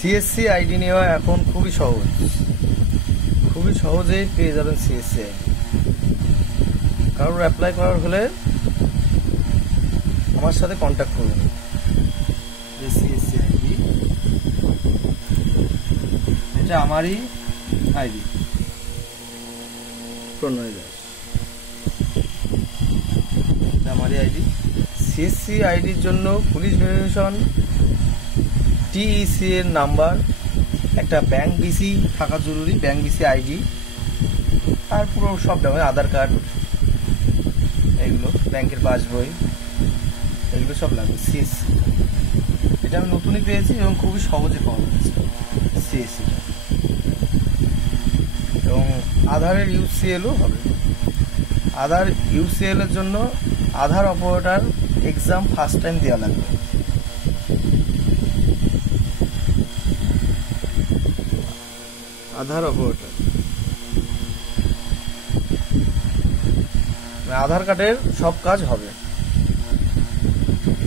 CSC ID নেওয়া এখন খুবই সহজেই পেয়ে যাবেন সিএসসি আইডি। কারোর অ্যাপ্লাই করার হলে আমার সাথে কন্ট্যাক্ট করুন। সিএসসি আইডি, এটা আমারই আইডি, প্রণয় দাস, আমারই আইডি। সিএসসি আইডির জন্য পুলিশ ভেরিফিকেশন, টিইসি এর নাম্বার, একটা ব্যাংক বিসি থাকা জরুরি, ব্যাংক বিসি আইডি, আর পুরো সব ডকুমেন্ট, আধার কার্ড, এগুলো, ব্যাংকের পাসবই, এগুলো সব লাগবে। সিএসসি এটা আমি নতুনই পেয়েছি এবং খুবই সহজে পাওয়া যাচ্ছে সিএসসিটা। এবং আধারের ইউসিএলও হবে। আধার ইউসিএল এর জন্য আধার অপারেটর এক্সাম ফার্স্ট টাইম দেওয়া লাগবে। আধার অপারেটর, আধার কার্ডের সব কাজ হবে।